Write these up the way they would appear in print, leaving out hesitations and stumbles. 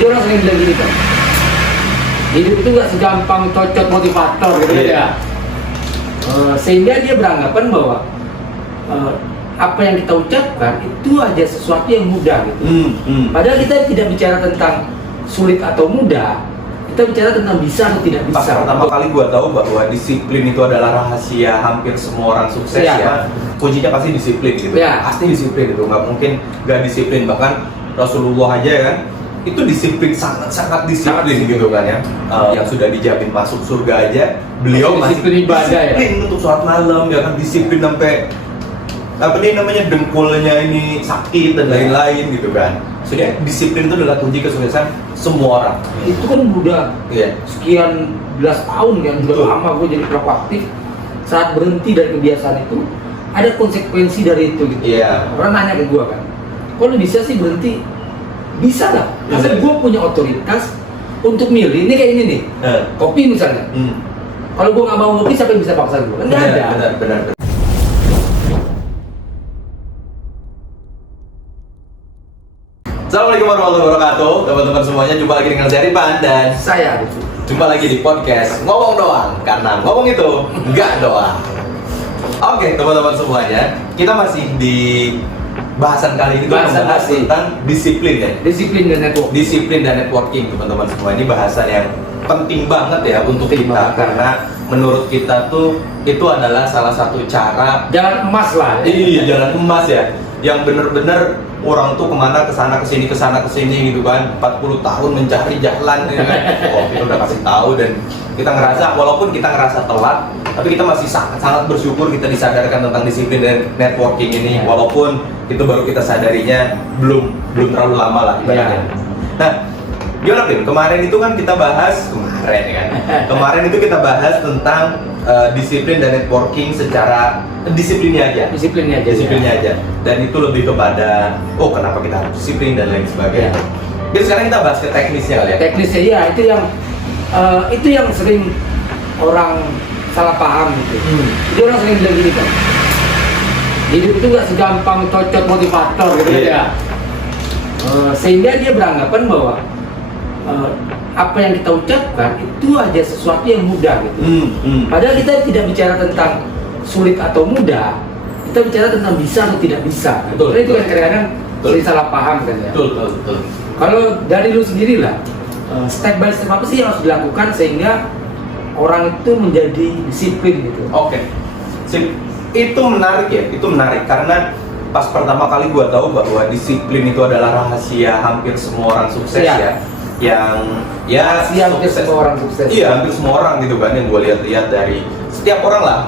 Dia orang sering bilang gini kan, hidup itu nggak segampang cocok motivator gitu ya. Sehingga dia beranggapan bahwa apa yang kita ucapkan itu aja sesuatu yang mudah gitu. Padahal kita tidak bicara tentang sulit atau mudah, kita bicara tentang bisa atau tidak bisa. Pas pertama kali gua tahu bahwa disiplin itu adalah rahasia hampir semua orang sukses ya. Kuncinya pasti disiplin gitu. Pasti disiplin itu, nggak mungkin nggak disiplin. Bahkan Rasulullah aja kan itu disiplin, sangat disiplin gitu kan ya. Yang sudah dijamin masuk surga aja, beliau masih disiplin ibadah disiplin untuk sholat malam, ya kan, disiplin sampai apa nih namanya dengkulnya ini sakit dan lain-lain gitu kan. Sudah, disiplin itu adalah kunci kesuksesan semua orang. Itu kan udah sekian belas tahun kan, udah lama gue jadi pelaku aktif. Saat berhenti dari kebiasaan itu, ada konsekuensi dari itu gitu. Orang nanya ke gue kan, kok lu bisa sih berhenti? Bisa lah, karena gue punya otoritas untuk milih. Ini kayak ini nih, kopi misalnya. Kalau gue nggak mau kopi, siapa yang bisa paksa gue? Kan nggak ada. Benar. Assalamualaikum warahmatullahi wabarakatuh, teman-teman semuanya. Jumpa lagi dengan saya Ripan dan saya jumpa lagi di podcast Ngomong Doang, karena ngomong itu nggak doang. Oke, teman-teman semuanya, kita masih di bahasan kali ini membahas tentang disiplin ya. Disiplin dan networking, teman-teman semua. Ini bahasan yang penting banget ya untuk kita, karena menurut kita tuh itu adalah salah satu cara jalan emas lah. Iya, jalan emas ya, yang bener-bener orang tuh kemana, kesana kesini gitu kan, 40 tahun mencari jalan ya kan. Kita udah kasih tahu dan kita ngerasa, walaupun kita ngerasa telat, tapi kita masih sangat bersyukur kita disadarkan tentang disiplin dan networking ini, walaupun itu baru kita sadarinya belum terlalu lama lah ibaratnya. Nah, gimana Tim? Kemarin itu kan kita bahas kemarin itu kita bahas tentang disiplin dan networking secara disiplinnya aja. Dan itu lebih kepada kenapa kita harus disiplin dan lain sebagainya. Jadi sekarang kita bahas ke teknisnya kali ya. Teknisnya ya, itu yang sering orang salah paham gitu. Jadi orang sering bilang gini kan, hidup itu nggak segampang cocok motivator gitu ya. Sehingga dia beranggapan bahwa apa yang kita ucapkan itu aja sesuatu yang mudah gitu. Padahal kita tidak bicara tentang sulit atau mudah, kita bicara tentang bisa atau tidak bisa. Betul. Itu kan kadang-kadang sering salah paham kan ya. Betul. Kalau dari lu sendiri lah, step by step apa sih yang harus dilakukan sehingga orang itu menjadi disiplin gitu? Oke. Itu menarik ya, karena pas pertama kali gua tahu bahwa disiplin itu adalah rahasia hampir semua orang sukses ya. Yang hampir semua orang sukses. Iya, hampir semua orang gitu kan, yang gue lihat dari setiap orang lah.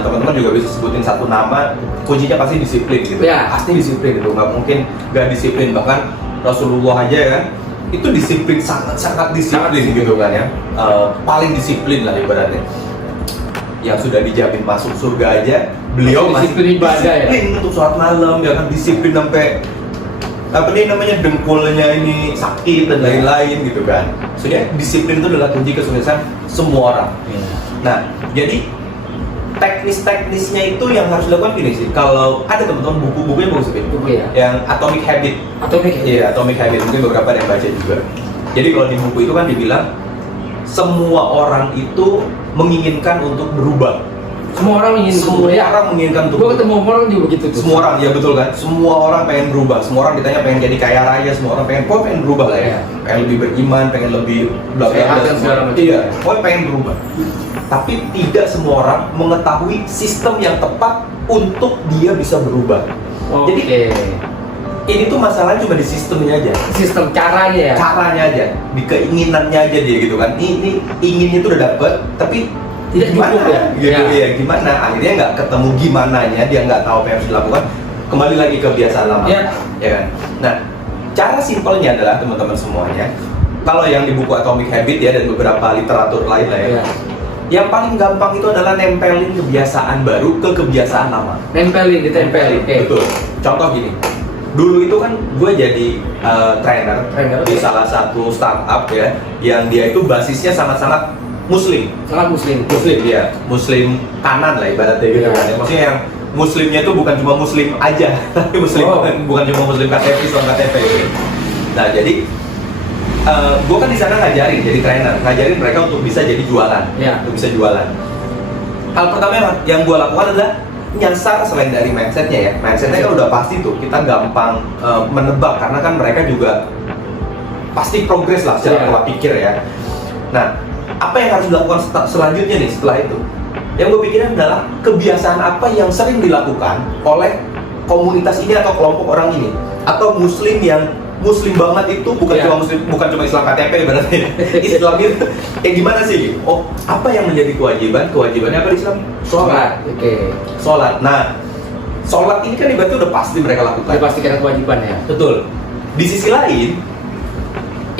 Teman-teman juga bisa sebutin satu nama, kuncinya pasti disiplin gitu. Pasti disiplin itu, nggak mungkin nggak disiplin. Bahkan Rasulullah aja kan itu disiplin, sangat disiplin gitu kan ya. Paling disiplin lah ibaratnya. Yang sudah dijamin masuk surga aja, beliau masih disiplin ibadah disiplin untuk sholat malam, ya kan, disiplin sampai apa nih namanya dengkulnya ini sakit dan lain-lain gitu kan. Sudah, disiplin itu adalah kunci kesuksesan semua orang. Nah, jadi teknisnya itu yang harus dilakukan gini sih. Kalau ada teman-teman bukunya bagus sih, yang Atomic Habit. Iya, Atomic Habit, mungkin beberapa yang baca juga. Jadi kalau di buku itu kan dibilang semua orang itu menginginkan untuk berubah. Semua orang menginginkan untuk berubah. Ketemu orang juga begitu tuh. Semua orang, ya betul kan. Semua orang pengen berubah. Semua orang ditanya pengen jadi kaya raya. Semua orang pengen berubah lah ya. Pengen lebih beriman, pengen lebih sehat dan segala macam. Iya, pengen berubah. Tapi tidak semua orang mengetahui sistem yang tepat untuk dia bisa berubah. Jadi ini tuh masalahnya cuma di sistemnya aja. Sistem caranya ya. Caranya aja, di keinginannya aja dia gitu kan. Ini inginnya tuh udah dapet, tapi tidak gimana cukup ya? Ya, gimana? Akhirnya nggak ketemu gimananya, dia nggak tahu apa yang harus dilakukan. Kembali lagi ke kebiasaan lama, ya kan? Nah, cara simpelnya adalah teman-teman semuanya, kalau yang di buku Atomic Habit ya dan beberapa literatur lain lah ya, yang paling gampang itu adalah nempelin kebiasaan baru ke kebiasaan lama. Ditempelin. Betul. Contoh gini, dulu itu kan gue jadi trainer di salah satu startup ya, yang dia itu basisnya sangat-sangat Muslim ya, Muslim kanan lah ibaratnya gitu kan. Maksudnya yang Muslimnya itu bukan cuma Muslim aja, tapi Muslim bukan cuma Muslim KTP, Islam KTP gitu. Nah, jadi gue kan di sana ngajarin jadi trainer, ngajarin mereka untuk bisa jadi jualan, untuk bisa jualan. Hal pertama yang gue lakukan adalah nyasar selain dari mindsetnya ya. Mindsetnya kan udah pasti tuh, kita gampang menebak karena kan mereka juga pasti progres lah secara pola pikir ya. Nah, apa yang harus dilakukan selanjutnya nih setelah itu? Yang gue pikirin adalah kebiasaan apa yang sering dilakukan oleh komunitas ini atau kelompok orang ini, atau muslim yang muslim banget itu bukan cuma Islam KTP berarti. Islam itu gimana sih? Oh, apa yang menjadi kewajibannya apa di Islam? Sholat. Sholat. Nah, sholat ini kan ibaratnya udah pasti mereka lakukan. Udah pasti karena kewajiban ya. Betul. Di sisi lain,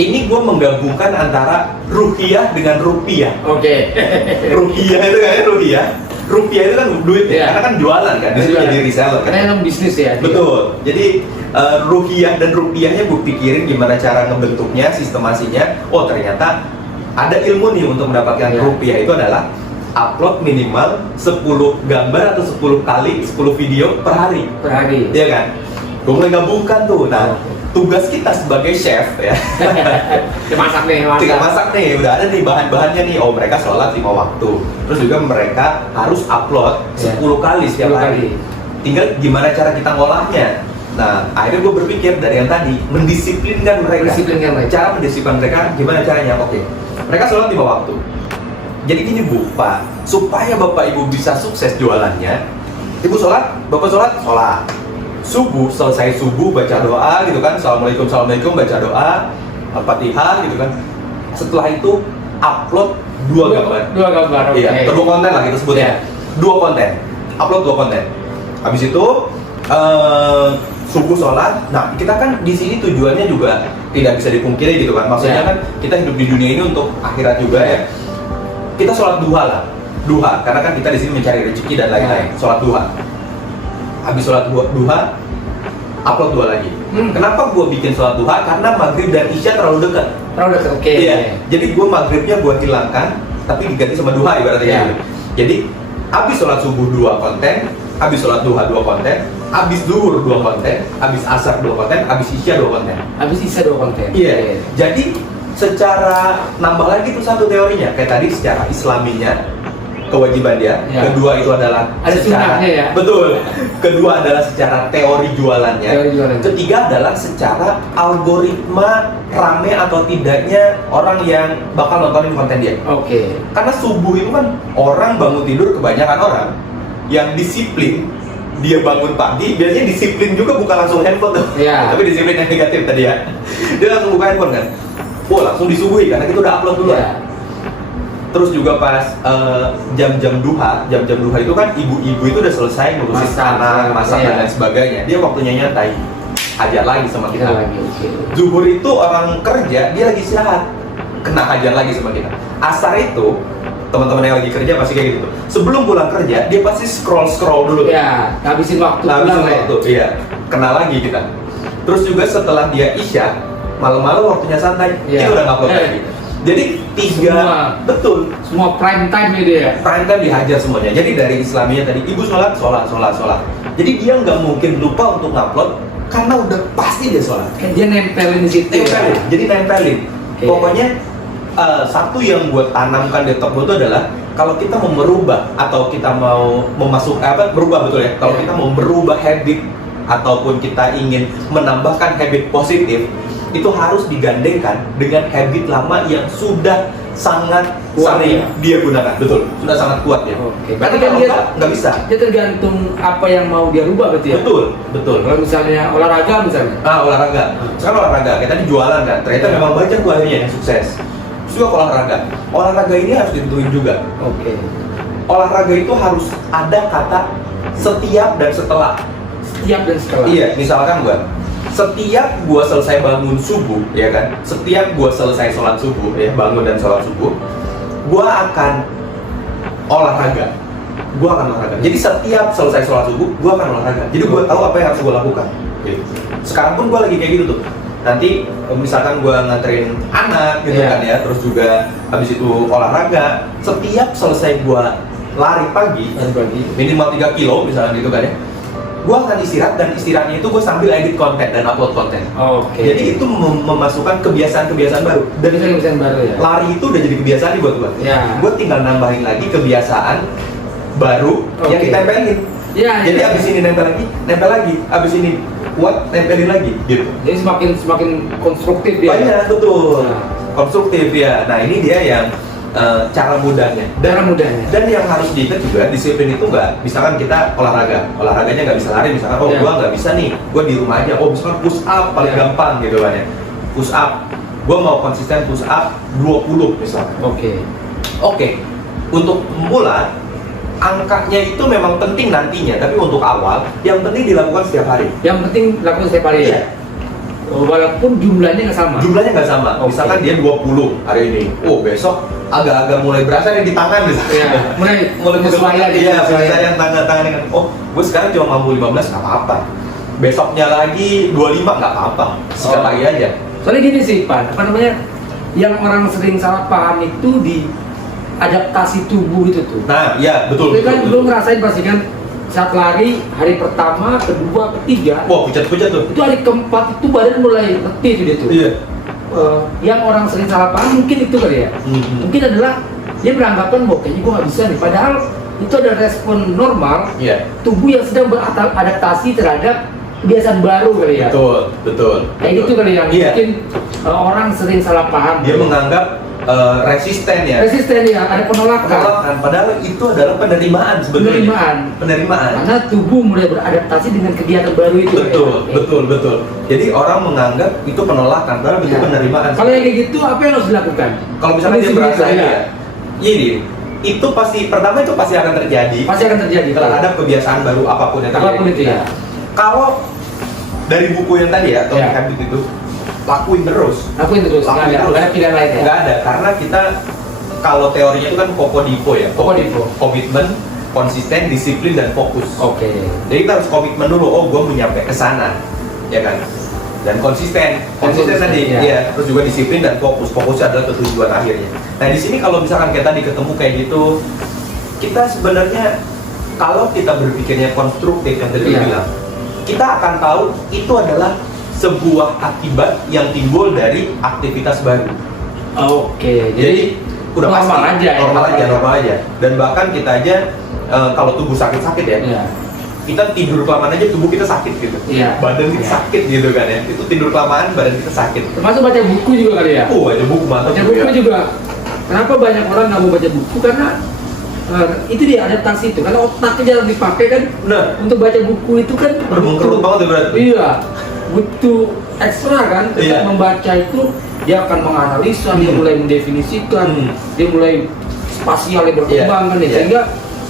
ini gue menggabungkan antara ruhiyah dengan rupiah. Ruhiyah itu kan rupiah itu kan duit ya, karena kan jualan kan, jadi reseller kan. Karena bisnis ya. Betul. Jadi ruhiyah dan rupiahnya gue pikirin gimana cara ngebentuknya, sistemasinya. Oh, ternyata ada ilmu nih untuk mendapatkan rupiah itu adalah upload minimal 10 gambar atau 10 kali 10 video per hari. Iya kan? Gue mulai gabungkan tuh. Nah, tugas kita sebagai chef ya. masak nih, udah ada nih bahan-bahannya nih. Oh, mereka sholat 5 waktu. Terus juga mereka harus upload 10 kali setiap hari. Tinggal gimana cara kita ngolahnya. Nah, akhirnya gue berpikir dari yang tadi, mendisiplinkan mereka. Cara mendisiplinkan mereka gimana caranya? Oke, mereka sholat 5 waktu. Jadi gini Bu, Pak, supaya Bapak Ibu bisa sukses jualannya, Ibu sholat, Bapak sholat. Subuh, selesai subuh baca doa gitu kan, Assalamualaikum baca doa, Al-Fatihah gitu kan. Setelah itu upload 2 gambar. Iya, kedua konten lah kita sebutnya. 2 konten. Upload 2 konten. Habis itu subuh sholat. Nah, kita kan di sini tujuannya juga tidak bisa dipungkiri gitu kan. Maksudnya kan kita hidup di dunia ini untuk akhirat juga ya. Kita sholat duha, karena kan kita di sini mencari rezeki dan lain-lain. Sholat duha. Habis sholat duha, upload 2 lagi. Kenapa gue bikin sholat duha? Karena maghrib dan isya terlalu dekat. Iya. Jadi gue maghribnya gue hilangkan, tapi diganti sama duha ibaratnya. Jadi habis sholat subuh 2 konten, habis sholat duha 2 konten, habis zuhur 2 konten, habis asar 2 konten, habis isya 2 konten. Iya. Jadi secara nambah lagi tuh satu teorinya. Kayak tadi secara islaminya kewajiban dia. Kedua itu adalah ada sunnahnya ya. Betul. Kedua adalah secara teori jualannya. Ketiga adalah secara algoritma rame atau tidaknya orang yang bakal nontonin konten dia. Karena subuh itu kan orang bangun tidur, kebanyakan orang yang disiplin, dia bangun pagi biasanya disiplin juga bukan langsung handphone tuh. Tapi disiplin yang negatif tadi ya. Dia langsung buka handphone kan. Langsung disubuhi karena kita udah upload dulu. Terus juga pas jam-jam duha itu kan ibu-ibu itu udah selesai ngurusin anak, masak dan lain sebagainya. Dia waktunya nyantai, hajar lagi sama kita. Zuhur itu orang kerja, dia lagi istirahat, kena hajar lagi sama kita. Asar itu teman-teman yang lagi kerja pasti kayak gitu. Sebelum pulang kerja, dia pasti scroll dulu. Habisin waktu. Iya, kena lagi kita. Terus juga setelah dia isya, malam-malam waktunya santai, kita udah ngupload lagi. Jadi 3, betul. Semua prime time ini ya. Prime time dihajar semuanya. Jadi dari Islaminya tadi, ibu sholat. Jadi dia nggak mungkin lupa untuk ngupload karena udah pasti dia sholat. Dia nempelin di situ. Jadi nempelin. Pokoknya satu yang buat tanamkan di otak gue itu adalah kalau kita mau merubah atau kita mau berubah betul ya. Kalau kita mau berubah habit ataupun kita ingin menambahkan habit positif, itu harus digandengkan dengan habit lama yang sudah sangat sering dia gunakan. Betul, sudah sangat kuat ya. Berarti kan dia nggak bisa. Dia tergantung apa yang mau dia rubah berarti ya. Betul. Kalau misalnya olahraga misalnya. Olahraga. Sekarang olahraga, kita tadi jualan kan. Ternyata memang banyak tuh akhirnya yang sukses. Terus juga olahraga ini harus ditentuin juga. Olahraga itu harus ada kata setiap dan setelah. Iya, misalkan setiap gua selesai bangun subuh, ya kan? Setiap gua selesai sholat subuh, ya bangun dan sholat subuh, gua akan olahraga. Jadi setiap selesai sholat subuh, gua akan olahraga. Jadi gua tahu apa yang harus gua lakukan. Gitu. Sekarang pun gua lagi kayak gitu tuh. Nanti misalkan gua nganterin anak, gitu kan ya. Terus juga habis itu olahraga. Setiap selesai gua lari pagi, minimal 3 kilo misalnya gitu kan ya. gue akan istirahat, dan istirahatnya itu gue sambil edit konten dan upload konten. Oke. Jadi itu memasukkan kebiasaan-kebiasaan baru. Dan kebiasaan baru ya. lari itu udah jadi kebiasaan nih buat gue. Ya. Gue tinggal nambahin lagi kebiasaan baru yang Oke. ditempelin. Ya. Jadi ya. abis ini nempel lagi, abis ini kuat nempelin lagi, gitu. Jadi semakin konstruktif dia. Banyak, betul. Nah. Konstruktif ya. Nah ini dia yang cara mudahnya. Cara mudahnya. Dan yang harus diingat juga, disiplin itu nggak, misalkan kita olahraganya nggak bisa lari, misalkan, oh Ya. gua nggak bisa nih, gua di rumah aja, oh misalkan push up paling Ya. gampang gitu kan ya, push up, gua mau konsisten push up 20 misalkan. Oke, untuk pemula, angkanya itu memang penting nantinya, tapi untuk awal, yang penting dilakukan setiap hari. Yang penting lakukan setiap hari ya. Walaupun jumlahnya nggak sama. Jumlahnya nggak sama, Oke. misalkan dia 20 hari ini, oh besok agak-agak mulai berasa nih di tangan gitu. Iya, mulai menyesuaikan, iya, menyesuaikan. penyesuaian tangan dengan, oh gue sekarang cuma mampu 15, nggak apa-apa, besoknya lagi 25, nggak apa-apa, sekali lagi aja. Soalnya gini sih Pan, apa namanya, yang orang sering salah paham itu di adaptasi tubuh itu tuh. Nah iya, betul, Itu kan betul, lu betul. ngerasain pasti kan, saat lari hari pertama, kedua, ketiga, Wah, pucat-pucat tuh. itu hari keempat itu badan mulai letih tuh dia tuh. Iya. Yang orang sering salah paham mungkin itu kali ya. Mhm. Mungkin adalah dia beranggapan bahwa kayaknya gue nggak bisa nih. Padahal itu ada respon normal Iya. tubuh yang sedang beradaptasi terhadap kebiasaan baru kali ya. Betul, betul. Kayak gitu kali yang Iya. mungkin orang sering salah paham. Dia menganggap resisten ya. resisten ya, ada penolakan. Penolakan, padahal itu adalah penerimaan sebenarnya. Penerimaan. Karena tubuh mulai beradaptasi dengan kegiatan baru itu. Betul, ya. betul, betul. Jadi orang menganggap itu penolakan, padahal itu Ya. penerimaan. Kalau yang kayak gitu, apa yang harus dilakukan? Kalau misalnya dia Kondisi berasa gitu, ya, jadi itu pertama itu pasti akan terjadi. Pasti akan terjadi. Terhadap kebiasaan baru apapun yang terjadi. Apapun itu ya. Nah, kalau dari buku yang tadi ya, Atomic Ya. Habit itu, lakuin terus. Lakuin terus. Nggak ada, nggak ada pilihan lain ya. Nggak ada, karena kita kalau teorinya itu kan Copodipo ya. Copodipo. Komitmen, konsisten, disiplin, dan fokus. Oke. Jadi kita harus komitmen dulu, oh gue mau nyampe ke sana, ya kan? Dan konsisten tadi, ya. ya. Terus juga disiplin dan fokus. Fokusnya adalah ke tujuan akhirnya. Nah di sini kalau misalkan kita tadi ketemu kayak gitu, kita sebenarnya kalau kita berpikirnya konstruktif yang tadi Iya. bilang, kita akan tahu itu adalah sebuah akibat yang timbul dari aktivitas baru. Oke. Jadi udah normal pasti, aja ya, normal aja. Dan bahkan kita aja kalau tubuh sakit-sakit ya, Iya. kita tidur kelamaan aja tubuh kita sakit gitu. Iya. Badan kita Iya. sakit gitu kan ya. Itu tidur kelamaan badan kita sakit. Termasuk baca buku juga kali ya. Ada buku mantap Baca juga. buku juga. Kenapa banyak orang nggak mau baca buku? Karena itu dia adaptasi itu. Karena otaknya jarang dipakai kan. Nah, Untuk baca buku itu kan udah mengkerut banget ya berarti. Iya. Butuh ekstra kan. Ketika Iya. membaca itu dia akan menganalisa, dia mulai mendefinisikan, dia mulai spasialnya berkembang kan ya. Iya. Sehingga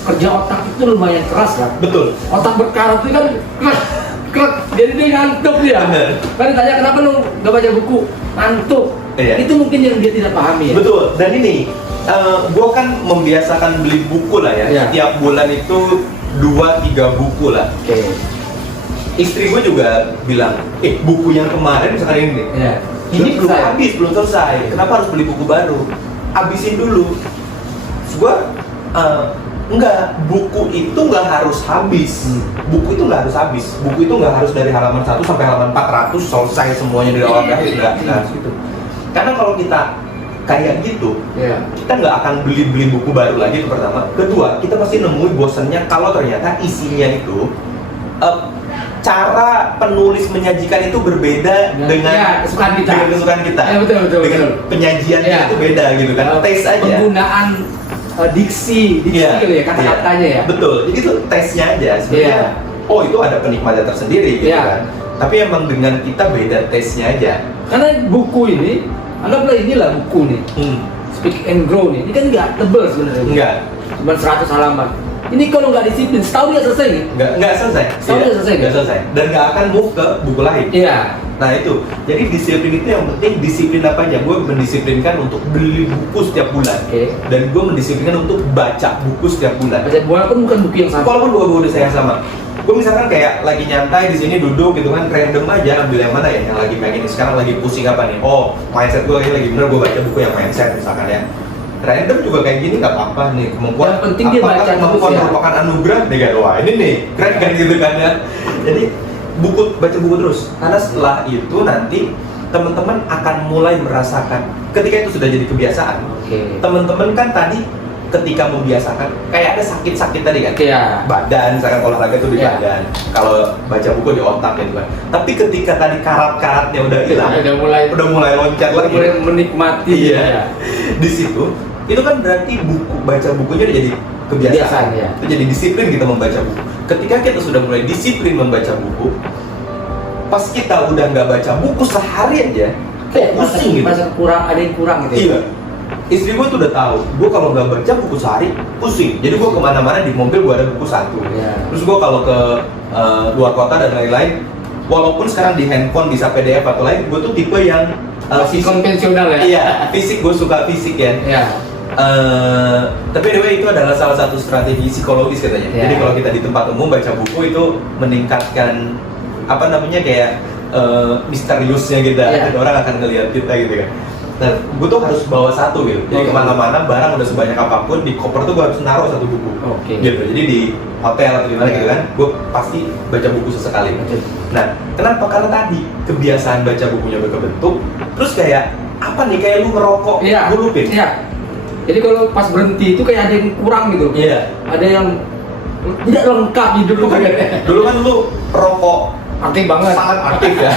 kerja otak itu lumayan keras kan. Betul. Otak berkarat itu kan krek, jadi dia ngantuk dia. Bener. Kan ditanya kenapa lu nggak baca buku, ngantuk. Iya. Itu mungkin yang dia tidak pahami ya. Betul. Dan ini gue kan membiasakan beli buku lah ya. Iya. Setiap bulan itu 2-3 buku lah. Oke. Istri gue juga bilang, buku yang kemarin misalkan ini nih, Iya. ini belum selesai. habis, belum selesai. Kenapa harus beli buku baru? Habisin dulu. Terus gua enggak, buku itu nggak harus habis. Buku itu nggak harus habis. Buku itu nggak harus dari halaman 1 sampai halaman 400 selesai semuanya dari awal ke akhir. Nggak harus gitu. Karena kalau kita kayak gitu, Iya. kita nggak akan beli buku baru lagi, itu pertama. Kedua, kita pasti nemuin bosennya kalau ternyata isinya itu cara penulis menyajikan itu berbeda dengan Ya, kesukaan kita. dengan kesukaan kita. Ya, betul, betul, Dengan betul. penyajiannya Ya. itu beda gitu kan. Taste aja. Penggunaan diksi Iya, kali ya, kata-katanya ya. Betul. Jadi itu taste-nya aja sebenarnya. Iya. Oh, itu ada penikmatnya tersendiri gitu Iya. kan. Tapi emang dengan kita beda taste-nya aja. Karena buku ini, anggaplah inilah buku nih, Speak and Grow nih. Ini kan nggak tebel sebenarnya. Enggak. Cuma 100 halaman. Ini kalau nggak disiplin, setahun dia selesai nih. Enggak selesai. Setahun Iya, udah selesai, nggak kan? selesai. Dan nggak akan move ke buku lain. Iya. Nah itu, jadi disiplin itu yang penting. Disiplin apanya? Gue mendisiplinkan untuk beli buku setiap bulan. Oke. Dan gue mendisiplinkan untuk baca buku setiap bulan. Baca walaupun bukan buku yang sama. Walaupun buku saya sama. Gue misalkan kayak lagi nyantai di sini duduk gitu kan, random aja ambil yang mana ya, yang lagi pengen sekarang lagi pusing apa nih? Oh, mindset gue lagi bener, gue baca buku yang mindset misalkan ya. random juga kayak gini nggak apa-apa nih, kemampuan. Yang penting dia apakah baca terus kemampuan ya. merupakan anugerah nih kan, wah ini nih keren kan gitu kan ya. Jadi baca buku terus, karena setelah itu nanti teman-teman akan mulai merasakan ketika itu sudah jadi kebiasaan. Teman-teman kan tadi ketika membiasakan kayak ada sakit-sakit tadi kan, Iya. badan, misalkan olahraga itu di Iya. badan, kalau baca buku di otak gitu kan. Tapi ketika tadi karat-karatnya udah hilang, udah mulai loncat lagi, mulai menikmati. iya, di situ itu kan berarti baca bukunya udah jadi kebiasaan. Kebiasaan, ya. Itu jadi disiplin kita membaca buku. Ketika kita sudah mulai disiplin membaca buku, pas kita udah nggak baca buku sehari aja, kayak pusing gitu. Masa kurang, ada yang kurang gitu. Iya. Istri gue tuh udah tahu, gue kalau nggak baca buku sehari pusing. Jadi gue kemana-mana di mobil gue ada buku satu. Iya. Terus gue kalau ke luar kota dan lain-lain, walaupun sekarang di handphone bisa PDF atau lain, gue tuh tipe yang Masih konvensional ya. Iya, fisik, gue suka fisik ya. Iya. Tapi anyway itu adalah salah satu strategi psikologis katanya. Yeah. Jadi kalau kita di tempat umum baca buku itu meningkatkan apa namanya kayak misteriusnya kita, Yeah. dan orang akan ngelihat kita gitu kan. Nah, gue tuh harus bawa satu gitu. Jadi Okay. kemana-mana barang udah sebanyak apapun di koper tuh gue harus naruh satu buku. Oke. Gitu. Jadi di hotel atau di mana Yeah. gitu kan, gue pasti baca buku sesekali. Oke. Nah, kenapa? Karena tadi kebiasaan baca bukunya udah kebentuk. Terus kayak apa nih? Kayak lu ngerokok, Iya. ngulupin. Iya. Jadi kalau pas berhenti itu kayak ada yang kurang gitu. Iya. Ada yang tidak lengkap hidup lu kan. Dulu kan lu rokok Aktif banget. sangat aktif ya.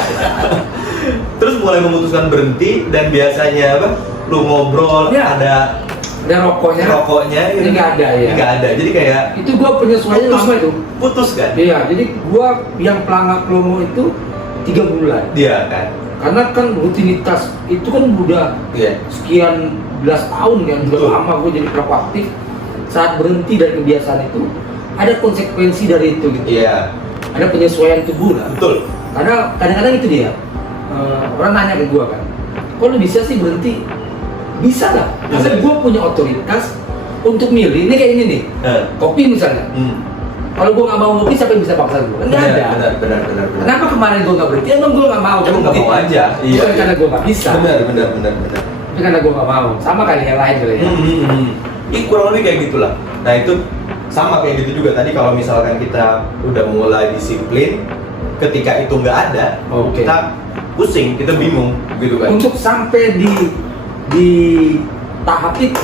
Terus mulai memutuskan berhenti dan biasanya apa? Lu ngobrol Iya. ada Ada rokoknya. gitu. Ini nggak ada ya. Ini nggak ada. Jadi kayak Itu gua penyesuaiannya lama itu. putus kan? Iya, jadi gua yang pelangak promo itu 3 bulan. Dia kan. Karena kan rutinitas itu kan udah Iya. sekian belas tahun kan, udah Betul. lama gue jadi pelaku aktif. Saat berhenti dari kebiasaan itu, ada konsekuensi dari itu gitu. Iya. Ada penyesuaian tubuh lah. Betul. Karena kadang-kadang itu dia, orang nanya ke gue kan, kok lu bisa sih berhenti? Bisa lah, karena Bisa. gue punya otoritas untuk milih. Ini kayak ini nih, kopi misalnya. Kalau gue nggak mau kopi, siapa yang bisa paksa gue? Kan nggak ada. Benar. Kenapa kemarin gue nggak berhenti? Emang gue nggak mau. Emang nggak mau aja. Iya. Bukan karena gue nggak bisa. Benar. Tapi karena gue nggak mau. Sama kali yang lain kali ya. Ini kurang lebih kayak gitulah. Nah itu sama kayak gitu juga tadi kalau misalkan kita udah mulai disiplin, ketika itu nggak ada, Oke. kita pusing, kita bingung gitu kan. Untuk sampai di tahap itu,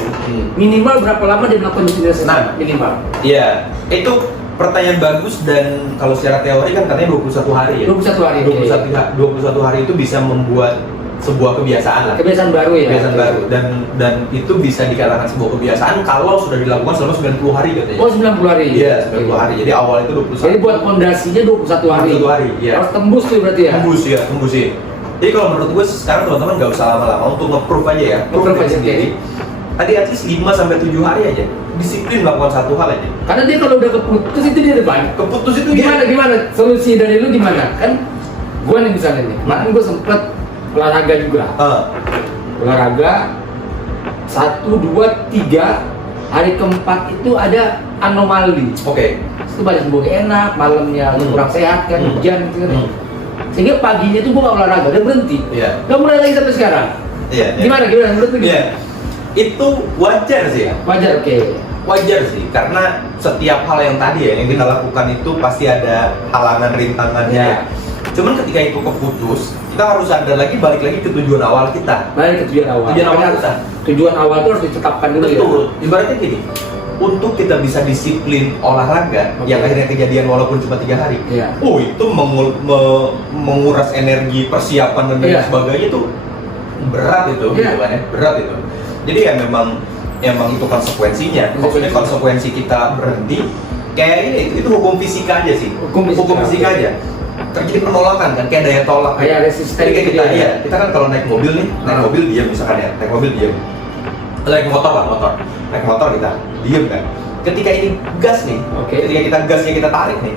minimal berapa lama dia melakukan rutinitas Nah. minimal? Iya, itu pertanyaan bagus dan kalau secara teori kan katanya 21 hari ya. 21 hari. 21 hari itu bisa membuat sebuah kebiasaan lah. Kebiasaan baru ya. Kebiasaan baru dan itu bisa dikatakan sebuah kebiasaan kalau sudah dilakukan selama 90 hari katanya. Oh 90 hari. Iya, 90 hari. Jadi awal itu 21. Jadi buat fondasinya 21 hari. 21 hari, iya. Harus tembus tuh berarti ya. Tembusin. Jadi kalau menurut gue sekarang teman-teman nggak usah lama-lama untuk nge-proof aja ya. Nge-proof diri aja, sendiri. Tadi at least 5 sampai 7 hari aja. Disiplin melakukan satu hal aja. Karena dia kalau udah keputus itu dia depan. Keputus itu Gimana solusi dari lu gimana? Kan gua nih misalnya nih, kemarin gua sempet olahraga juga. Olahraga 1, 2, 3 hari keempat itu ada anomali. Oke. Itu badan gue enak, malamnya kurang sehat kan, hujan gitu kan. Sehingga paginya tuh gue gak olahraga dan berhenti. Iya. Gak mulai lagi sampai sekarang. Iya. Gimana menurut lu? Iya. Itu wajar sih ya. Wajar, oke. Wajar sih, karena setiap hal yang tadi ya yang kita lakukan itu pasti ada halangan rintangannya. Ya. Cuman ketika itu keputus, kita harus sadar lagi balik lagi ke tujuan awal kita. Balik ke tujuan awal. Tujuan awal Makanya kita. Tujuan awal itu harus ditetapkan dulu ya. Betul. Ibaratnya gini, untuk kita bisa disiplin olahraga Oke. yang akhirnya kejadian walaupun cuma 3 hari. Iya. Oh, itu menguras energi persiapan dan lain Iya. sebagainya itu berat itu, Iya. gitu kan ya. Berat itu. Jadi ya memang itu konsekuensinya. Maksudnya konsekuensi kita berhenti kayak ini itu hukum fisika aja sih. Hukum fisika, aja. Terjadi penolakan kan kayak daya tolak. Kayak resisten Jadi kayak gitu kita ya. kita kan kalau naik mobil nih, naik mobil diam misalkan ya, naik mobil diam. Naik motor lah, naik motor kita diam kan. Ketika ini gas nih, Oke. ketika kita gasnya kita tarik nih,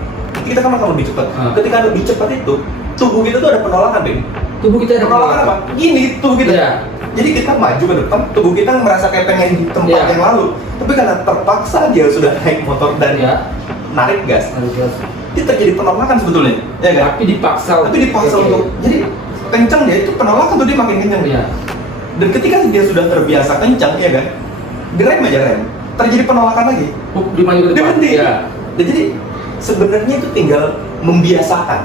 kita kan akan lebih cepat. Ketika lebih cepat itu, tubuh kita tuh ada penolakan, Ben. Tubuh kita ada Penolakan apa? Gini tubuh kita. Iya. Jadi kita maju ke depan, tubuh kita merasa kayak pengen di tempat Iya. yang lalu. Tapi karena terpaksa dia sudah naik motor dan Iya. narik gas, Harus. itu terjadi penolakan sebetulnya, ya kan? Tapi dipaksa. Tapi dipaksa Oke. untuk, jadi kencang dia itu penolakan tuh dia makin kencang. Iya. Dan ketika dia sudah terbiasa kencang, ya kan, direm aja rem, terjadi penolakan lagi. Di maju ke Dia depan. berhenti. Ya. Dan jadi sebenarnya itu tinggal Membiasakan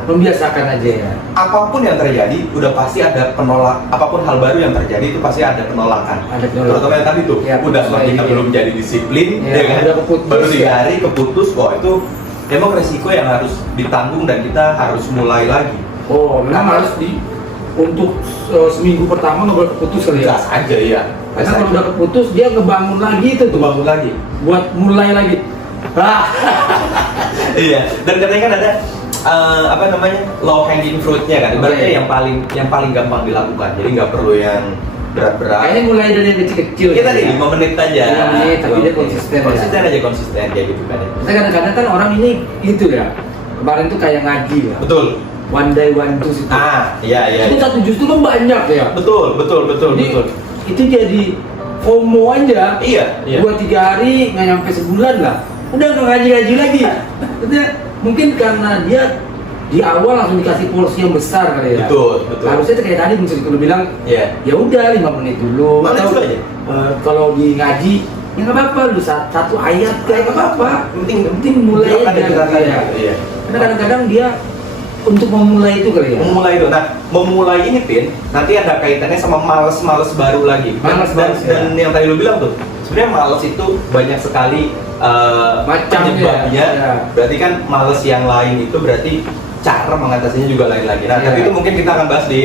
aja ya. apapun yang terjadi udah pasti ada penolak, apapun hal baru yang terjadi itu pasti ada penolakan. Ada penolakan. Terutama yang tadi tuh Ya, udah betul, kita iya. belum jadi disiplin Ya, kan? udah keputus, baru 3 ya. hari keputus, wah itu emang resiko yang harus ditanggung dan kita harus mulai lagi. Oh, memang Karena- harus untuk seminggu pertama nggak boleh keputus kali ya. Gas aja ya. Karena kalau udah keputus dia ngebangun lagi itu tuh, bangun lagi. buat mulai lagi. Ah, Iya, dan katanya kan ada apa namanya, low hanging fruitnya kan, ibaratnya Oke. yang paling gampang dilakukan, jadi nggak perlu yang berat-berat. kayaknya mulai dari yang kecil-kecil. Kita nih ya. 5 menit aja. 5 menit, tapi dia konsisten ya. Konsisten aja, konsisten kayak gitu kan. Karena kadang-kadang kan orang ini gitu ya. Kemarin tuh kayak ngaji ya. Betul. One day one juice itu. Iya. Itu satu jus itu kan banyak ya. Betul. Jadi, itu jadi FOMO aja. Iya. 2-3 hari nggak nyampe sebulan lah. Udah nggak ngaji-ngaji lagi. Udah, mungkin karena dia di awal langsung dikasih porsi yang besar kali ya. Betul. Harusnya tuh kayak tadi Mr. Kulo bilang, Iya. ya udah 5 menit dulu. 5 menit Atau dulu aja. kalau di ngaji, ya nggak apa-apa, lu satu ayat kayak nggak apa-apa. Penting mulai Gerakan aja. dan gerakan. Ya. Iya. Karena kadang-kadang dia untuk memulai itu kali ya. Memulai itu. Nah, memulai ini Pin, nanti ada kaitannya sama males-males baru lagi. Males-males, dan yang tadi lu bilang tuh, sebenarnya males itu banyak sekali Macamnya, penyebabnya. ya. Berarti kan males yang lain itu berarti cara mengatasinya juga lain lagi. Nah, Ya. tapi itu mungkin kita akan bahas di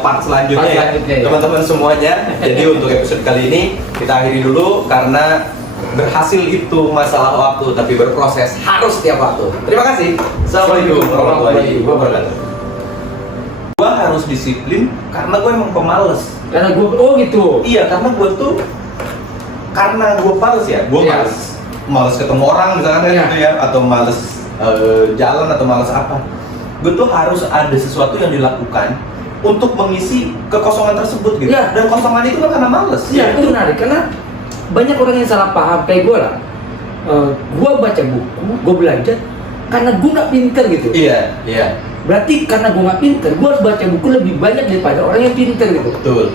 part selanjutnya, Part ya, selanjutnya, ya. teman-teman semuanya. Jadi untuk episode kali ini kita akhiri dulu karena berhasil itu masalah waktu, tapi berproses harus setiap waktu. Terima kasih. Assalamualaikum warahmatullahi wabarakatuh. Gua harus disiplin karena gue emang pemalas. Karena gue, oh gitu. Iya, karena gue tuh karena gue males ya, gue Iya. males ketemu orang misalkan kan Iya. gitu ya, atau males jalan atau males apa. Gue tuh harus ada sesuatu yang dilakukan untuk mengisi kekosongan tersebut gitu. Iya. Dan kosongan itu kan karena males. Iya, itu menarik karena banyak orang yang salah paham kayak gue lah. Gue baca buku, gue belajar karena gue nggak pinter gitu. Iya. Berarti karena gue nggak pinter, gue harus baca buku lebih banyak daripada orang yang pinter gitu. Betul.